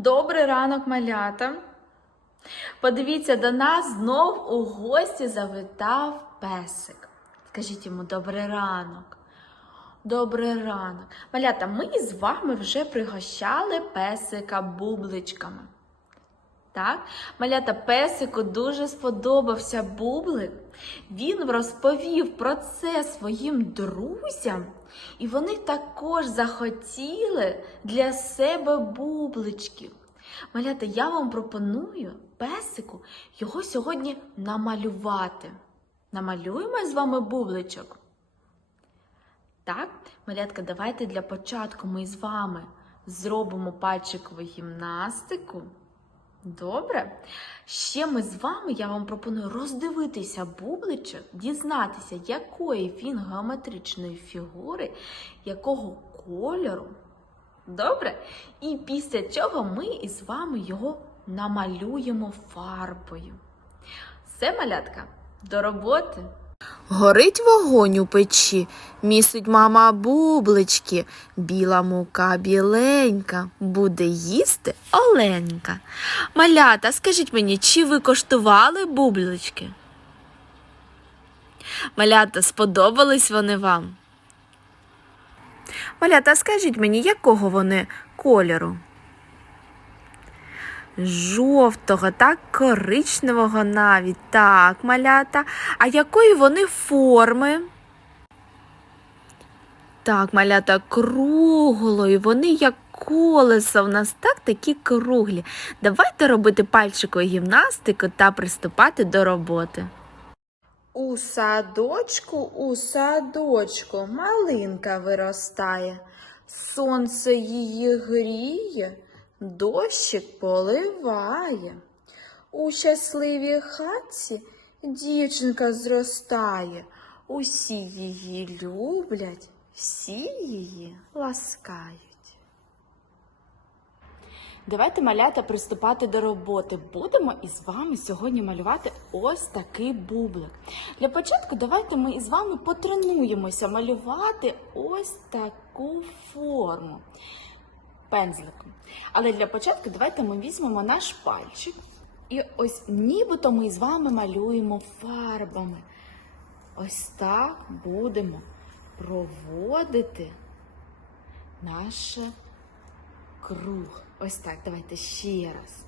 Добрий ранок, малята. Подивіться, до нас знов у гості завітав песик. Скажіть йому добрий ранок. Добрий ранок. Малята, ми з вами вже пригощали песика бубличками. Так, малята песику дуже сподобався бублик. Він розповів про це своїм друзям, і вони також захотіли для себе бубличків. Малята, я вам пропоную песику його сьогодні намалювати. Намалюємо з вами бубличок. Так, малятка, давайте для початку ми з вами зробимо пальчикову гімнастику. Добре. Ще ми з вами, я вам пропоную роздивитися бубличок, дізнатися, якої він геометричної фігури, якого кольору. Добре? І після цього ми із вами його намалюємо фарбою. Все, малятка, до роботи! Горить вогонь у печі, місить мама бублички, біла мука біленька, буде їсти Оленька. Малята, скажіть мені, чи ви коштували бублички? Малята, сподобались вони вам? Малята, скажіть мені, якого вони кольору? Жовтого, так, коричневого навіть. Так, малята. А якої вони форми? Так, малята, круглої. Вони як колесо в нас так такі круглі. Давайте робити пальчикову гімнастику та приступати до роботи. У садочку, у садочку малинка виростає, сонце її гріє, дощик поливає. У щасливій хатці дівчинка зростає, усі її люблять, всі її ласкають. Давайте малята приступати до роботи. Будемо із вами сьогодні малювати ось такий бублик. Для початку давайте ми із вами потренуємося малювати ось таку форму пензликом. Але для початку давайте ми візьмемо наш пальчик і ось нібито ми з вами малюємо фарбами. Ось так будемо проводити наше круг. Ось так, давайте ще раз.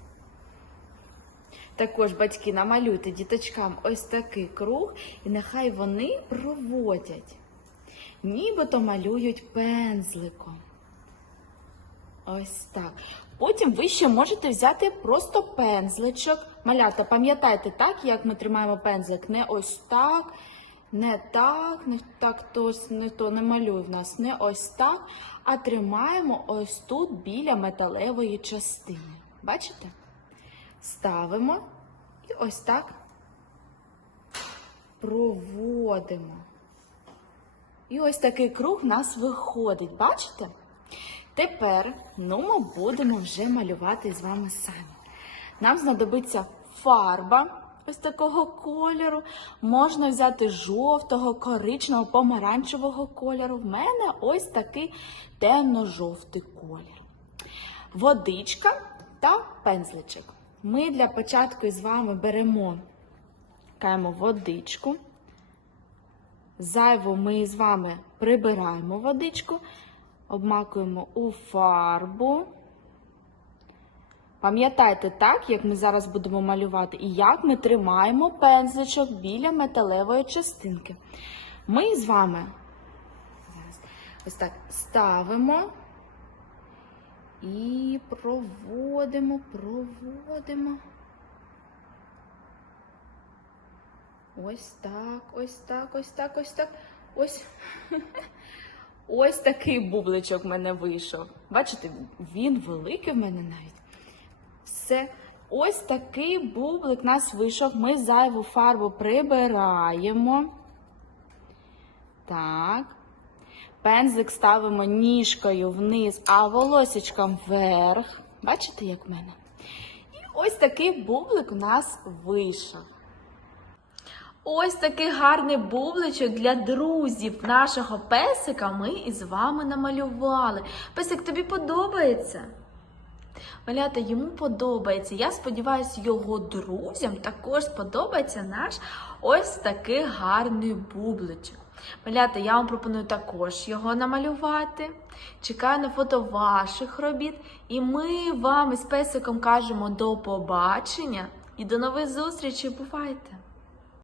Також батьки намалюйте діточкам ось такий круг, і нехай вони проводять, нібито малюють пензликом. Ось так. Потім ви ще можете взяти просто пензличок. Малята, пам'ятайте, так, як ми тримаємо пензлик? Не ось так, не так, не так, то, не то не малюй в нас, не ось так, а тримаємо ось тут біля металевої частини. Бачите? Ставимо і ось так проводимо. І ось такий круг в нас виходить, бачите? Тепер ну, ми будемо вже малювати з вами самі. Нам знадобиться фарба ось такого кольору. Можна взяти жовтого, коричневого, помаранчевого кольору. В мене ось такий темно-жовтий колір. Водичка та пензличок. Ми для початку з вами беремо каємо водичку. Зайву ми з вами прибираємо водичку, обмакуємо у фарбу. Пам'ятайте так, як ми зараз будемо малювати, і як ми тримаємо пензличок біля металевої частинки. Ми з вами ось так ставимо і проводимо, проводимо. Ось так, ось так, ось так, ось так. Ось. Ось такий бубличок в мене вийшов. Бачите, він великий в мене навіть. Все. Ось такий бублик у нас вийшов. Ми зайву фарбу прибираємо. Так. Пензлик ставимо ніжкою вниз, а волосечком вверх. Бачите, як в мене? І ось такий бублик у нас вийшов. Ось такий гарний бубличок для друзів нашого песика ми із вами намалювали. Песик, тобі подобається? Малята йому подобається. Я сподіваюся, його друзям також сподобається наш ось такий гарний бубличок. Малята, я вам пропоную також його намалювати. Чекаю на фото ваших робіт. І ми вам із песиком кажемо до побачення і до нових зустрічей. Бувайте!